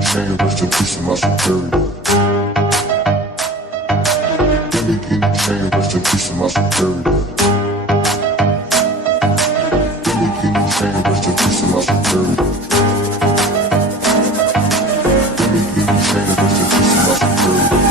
chain, rest in peace to my superior. Give me guinea chain, rest in peace to my superior. Give me guinea chain, rest in peace to my superior. Give me guinea chain, rest in peace to my superior.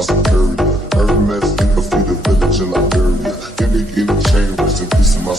Superior. Hermes, in the village in Liberia. Give me chain, rest in peace to my